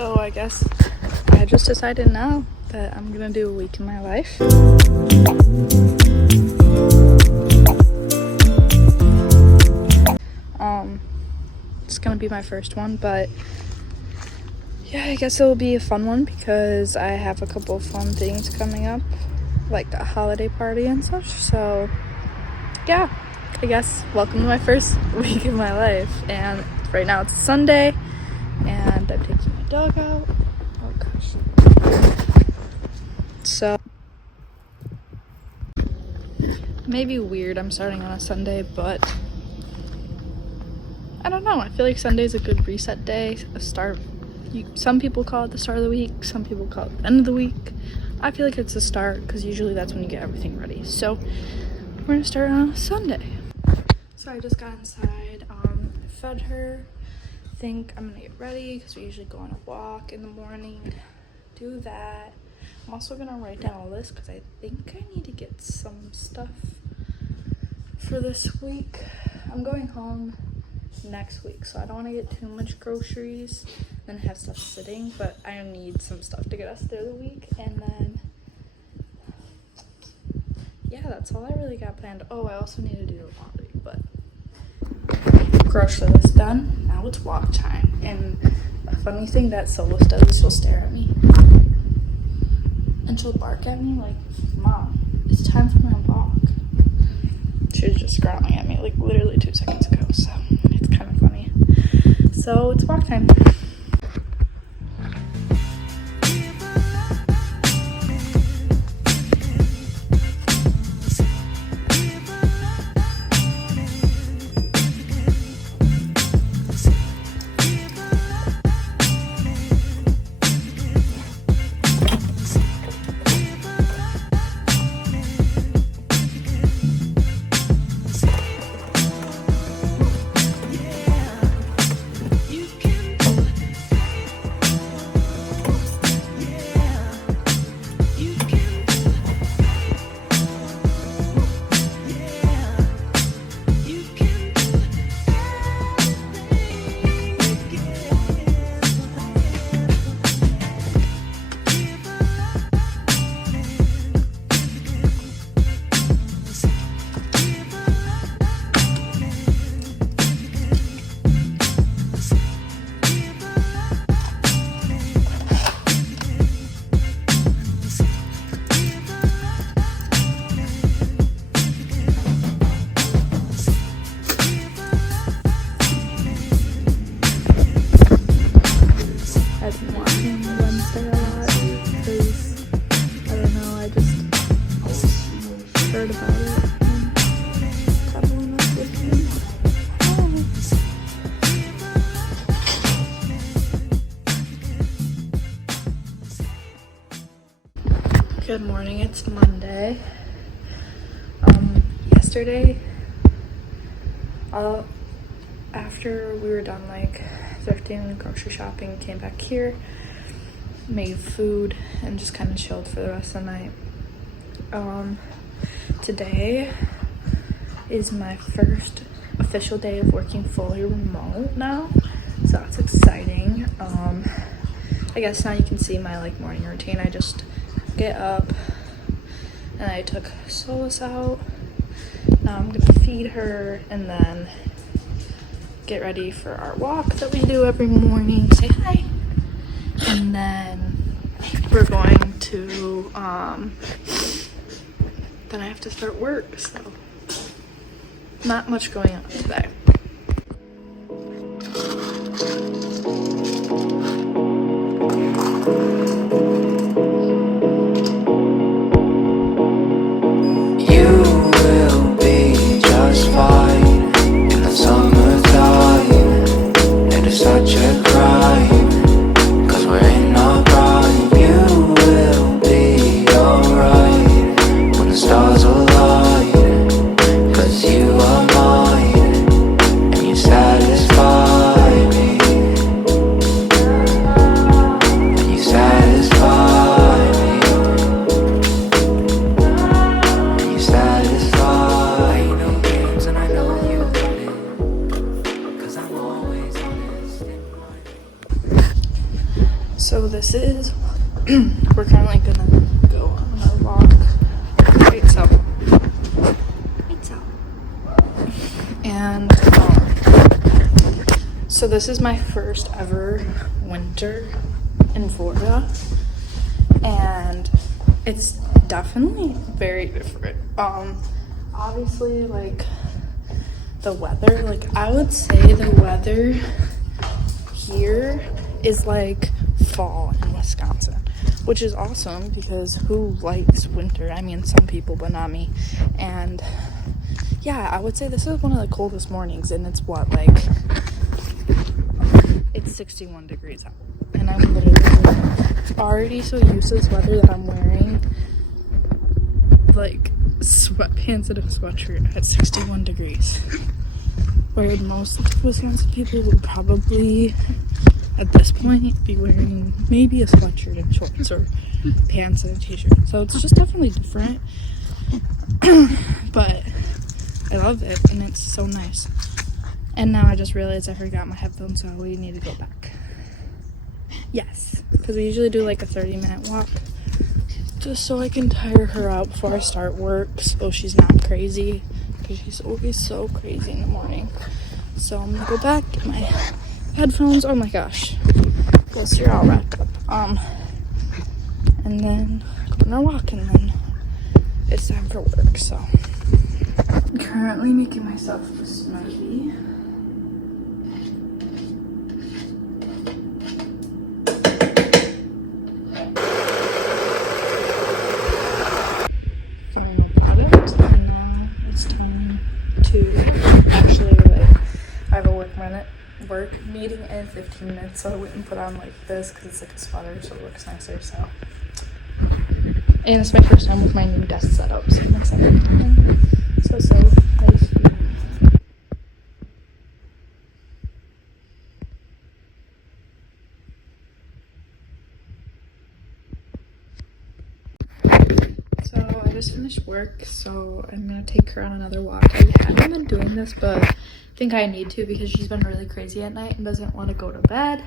So I guess I just decided now that I'm gonna do a week in my life. It's gonna be my first one, but yeah, I guess it will be a fun one because I have a couple of fun things coming up, like a holiday party and such. So yeah, I guess welcome to my first week in my life. And right now it's Sunday and I'm taking my dog out. Oh gosh. So maybe weird I'm starting on a Sunday, but I don't know. I feel like Sunday's a good reset day, a start. Some people call it the start of the week, some people call it the end of the week. I feel like it's a start because usually that's when you get everything ready. So we're gonna start on a Sunday. So I just got inside, fed her. Think I'm gonna get ready because we usually go on a walk in the morning. Do that. I'm also gonna write down a list because I think I need to get some stuff for this week. I'm going home next week, so I don't want to get too much groceries and have stuff sitting, but I need some stuff to get us through the week. And then yeah, that's all I really got planned. Oh, I also need to do the laundry, but grocery list done. Now it's walk time. And a funny thing that Solus does is she'll stare at me and she'll bark at me like, "Mom, it's time for my walk." She was just growling at me like literally 2 seconds ago, so it's kind of funny. So it's walk time. I've been watching Wednesday a lot because, I don't know, I just heard about it and cuddling up with me. Hi. Good morning, it's Monday. Yesterday, after we were done like thrifting and grocery shopping, came back here, made food, and just kind of chilled for the rest of the night. Today is my first official day of working fully remote now, so that's exciting. I guess now you can see my like morning routine. I just get up and I took Solus out. Now I'm gonna feed her and then get ready for our walk that we do every morning. Say hi. And then we're going to then I have to start work, so not much going on today. Such a crime, 'cause we're in our prime. You will be alright when the stars align, 'cause you are mine, and you satisfy me, and you satisfy me, and you satisfy me. No games, and I know you get it, 'cause I'm always honest. So this is, we're currently gonna go on a walk. It's out. And so this is my first ever winter in Florida, and it's definitely very different. Obviously, like the weather, like I would say the weather here is like fall in Wisconsin, which is awesome because who likes winter? I mean, some people, but not me. And yeah, I would say this is one of the coldest mornings, and it's what, like, it's 61 degrees out, and I'm literally already so used to this weather that I'm wearing like sweatpants and a sweatshirt at 61 degrees, where most Wisconsin people would probably at this point be wearing maybe a sweatshirt and shorts or pants and a t-shirt. So it's just definitely different. But I love it, and it's so nice. And now I just realized I forgot my headphones, so we need to go back. Yes, because we usually do like a 30-minute walk, just so I can tire her out before I start work, so she's not crazy, because she's always so crazy in the morning. So I'm gonna go back, get my headphones. Oh my gosh, plus you're all wrapped up. And then go on our walk, and then it's time for work. So I'm currently making myself a smoothie. From the product, and now it's time to actually, like, I have a work meeting in 15 minutes, so I went and put on like this because it's like a sweater, so it looks nicer. So, and it's my first time with my new desk setup, so I'm excited. So nice. So I just finished work, so I'm gonna take her on another walk. I haven't been doing this, but I think I need to because she's been really crazy at night and doesn't want to go to bed.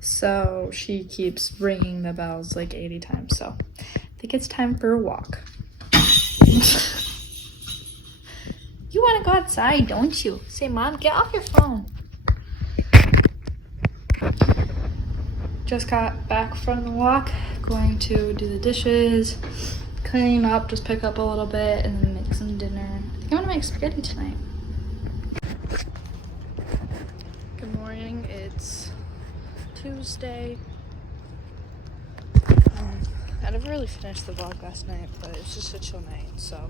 So she keeps ringing the bells like 80 times. So I think it's time for a walk. You want to go outside, don't you? Say, Mom, get off your phone. Just got back from the walk, going to do the dishes, cleaning up, just pick up a little bit, and then make some dinner. I think I'm gonna make spaghetti tonight. Good morning, it's Tuesday. I never really finished the vlog last night, but it's just a chill night, so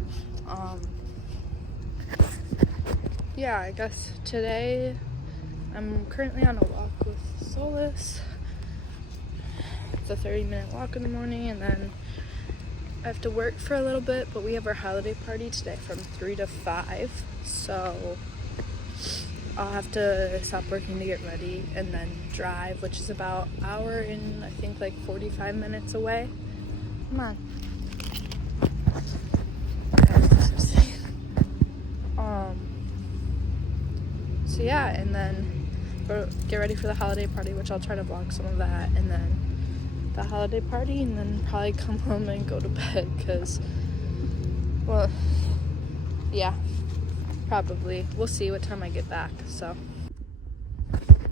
yeah, I guess today I'm currently on a walk with Solus. It's a 30-minute walk in the morning, and then I have to work for a little bit, but we have our holiday party today from 3 to 5, so I'll have to stop working to get ready and then drive, which is about an hour and I think like 45 minutes away. Come on. So yeah, and then get ready for the holiday party, which I'll try to vlog some of that, and then the holiday party, and then probably come home and go to bed, because, well, yeah, probably. We'll see what time I get back, so.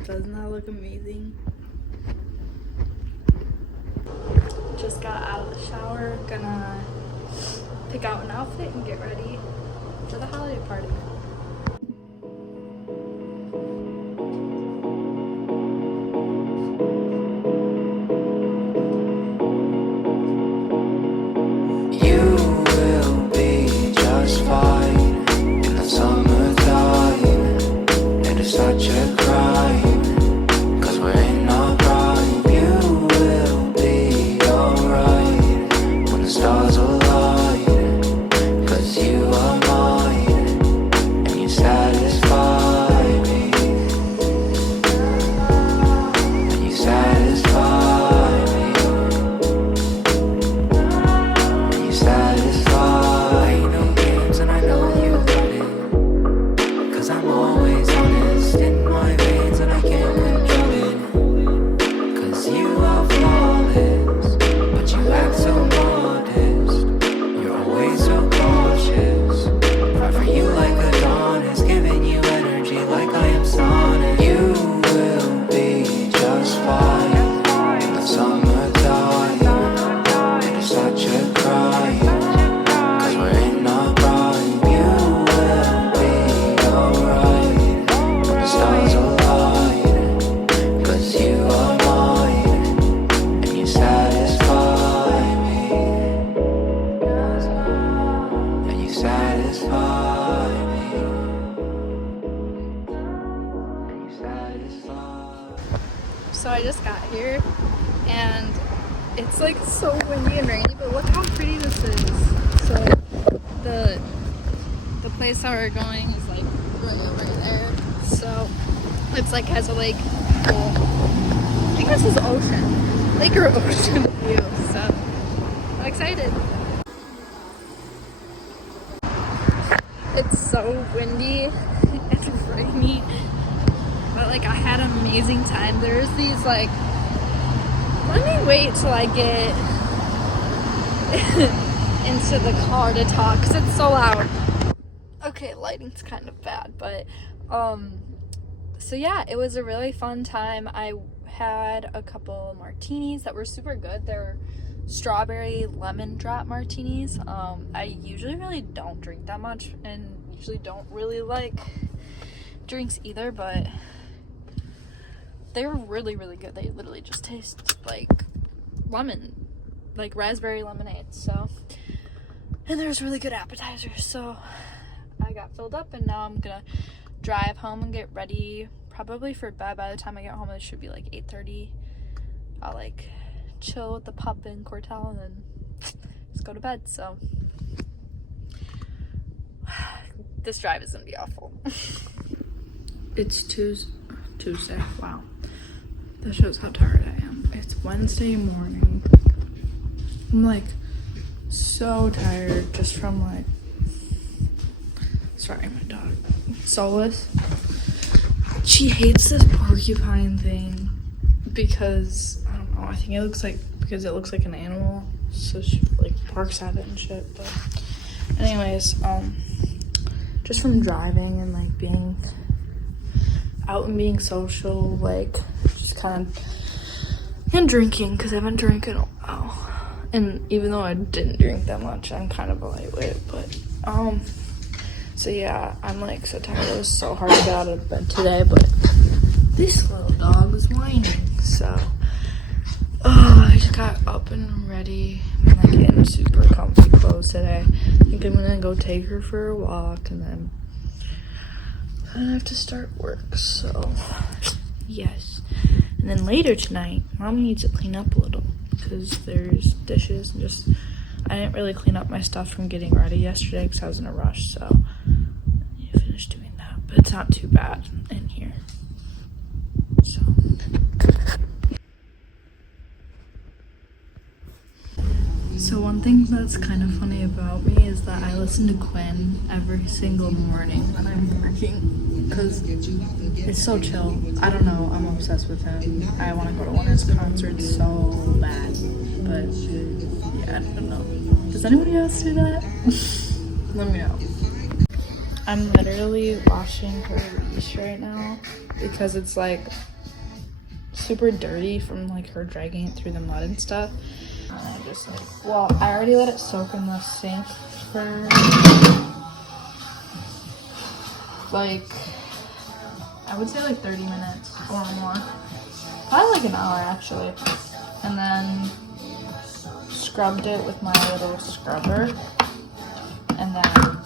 Doesn't that look amazing? Just got out of the shower, gonna pick out an outfit and get ready for the holiday party. Such a crime, 'cause we're in our prime. You will be alright when the stars align, 'cause you are mine. So I just got here and it's like so windy and rainy, but look how pretty this is. So the place that we're going is like right over there. So it's like has a lake. Well, I think this is ocean. Lake or ocean view. So I'm excited. It's so windy and rainy. But like I had an amazing time. There's these like, let me wait till I get into the car to talk because it's so loud. Okay, lighting's kind of bad, but so yeah, it was a really fun time. I had a couple martinis that were super good. They're strawberry lemon drop martinis. I usually really don't drink that much and usually don't really like drinks either, but they were really, really good. They literally just taste like lemon, like raspberry lemonade. So, and there's really good appetizers. So I got filled up and now I'm gonna drive home and get ready probably for bed. By the time I get home, it should be like 8:30. I'll like chill with the pup and Cortel and then just go to bed. So this drive is gonna be awful. It's Tuesday. Wow, that shows how tired I am. It's Wednesday morning. I'm like so tired just from like, sorry, my dog Solus, she hates this porcupine thing because I don't know, I think it looks like, because it looks like an animal, so she like barks at it and shit. But anyways, just from driving and like being out and being social, like just kind of, and drinking because I haven't drinking in a while. And even though I didn't drink that much, I'm kind of a lightweight. But so yeah, I'm like so tired. It was so hard to get out of bed today, but this little dog was whining. So I just got up and ready. I'm like in super comfy clothes today. I think I'm gonna go take her for a walk and then I have to start work. So yes. And then later tonight, Mom needs to clean up a little because there's dishes and just, I didn't really clean up my stuff from getting ready yesterday because I was in a rush. So I need to finish doing that, but it's not too bad in here. So one thing that's kind of funny about me is that I listen to Quinn every single morning when I'm working because it's so chill. I don't know, I'm obsessed with him. I want to go to one of his concerts so bad, but yeah, I don't know. Does anybody else do that? Let me know. I'm literally washing her leash right now because it's like super dirty from like her dragging it through the mud and stuff. And I just like, well, I already let it soak in the sink for like, I would say like 30 minutes or more. Probably like an hour actually. And then scrubbed it with my little scrubber. And then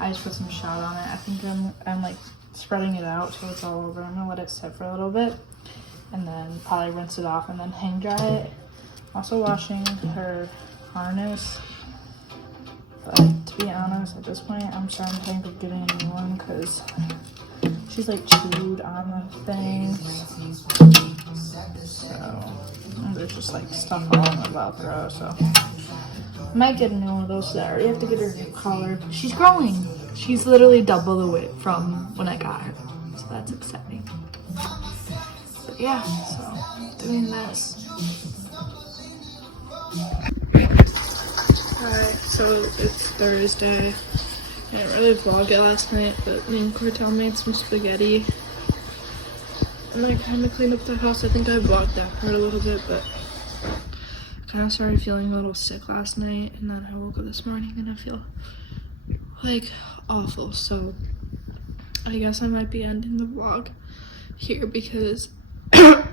I just put some shot on it. I think I'm like spreading it out so it's all over. I'm gonna let it sit for a little bit. And then probably rinse it off and then hang dry it. Also washing her harness, but to be honest, at this point, I'm starting to think of getting a new one because she's like chewed on the thing. So, and there's just like stuff all on the Velcro, so I might get a new one of those. I already have to get her a new collar. She's growing. She's literally double the weight from when I got her, so that's exciting. But yeah, so doing this. Alright, so it's Thursday. I didn't really vlog it last night, but me and Cortel made some spaghetti. And I kind of cleaned up the house. I think I vlogged that part a little bit, but I kind of started feeling a little sick last night. And then I woke up this morning and I feel like awful. So I guess I might be ending the vlog here because I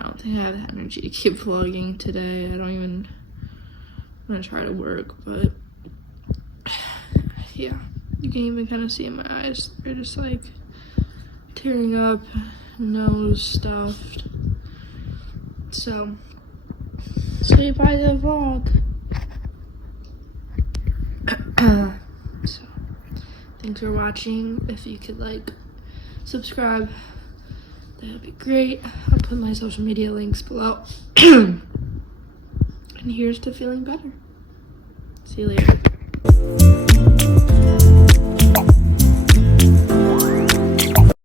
don't think I have the energy to keep vlogging today. I'm gonna try to work, but yeah, you can even kind of see in my eyes, they're just like tearing up, nose stuffed. So, say bye to the vlog. So, thanks for watching. If you could like, subscribe, that would be great. I'll put my social media links below. And here's to feeling better. See you later.